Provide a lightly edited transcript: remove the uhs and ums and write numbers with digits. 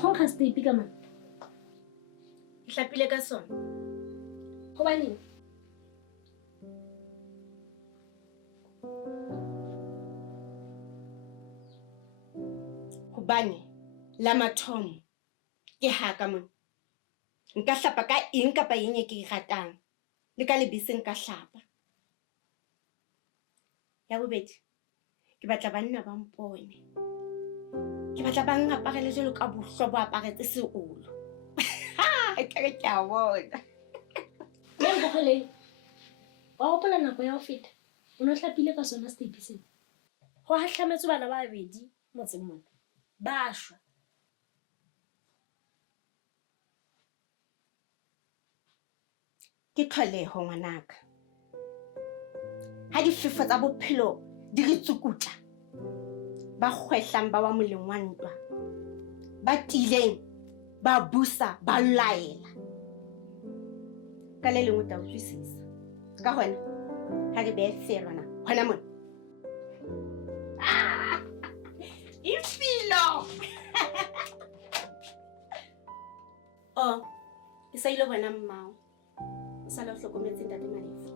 Ho ka stepe ka man. Ke hlapile ka sona. Hobaneng? Hobane la mathomo ke haka mona. Nka hlapa ka eng kapa eng e ke e ratang. Le ka lebese nka hlapa. Ya bobedi, ke batla banna ba mpone. Ke batla ba ngaparele jwalo ka bohlo bo aparetse seolo. Ha, ke re ke a bona. Le bogoleng. Wa hopola nako ya ho feta. O no hlapile ka sona stepe sena. Ho hahlametse bana ba babedi motseng mona. Ba shwa. Ke tlholeho ngwanaka. Ha difefo tsa bophelo di re tsukutla. Ba kgwehlang ba wa moleng wa ntwa. Ba tileng ba busa ba laela. Ka le lengwe tla utlwisisa. Ka hona ha re be felwana hona mona. Ifilo. Oh, ke sa ile bona mmao. O sala o hlokometse ntate Malefu.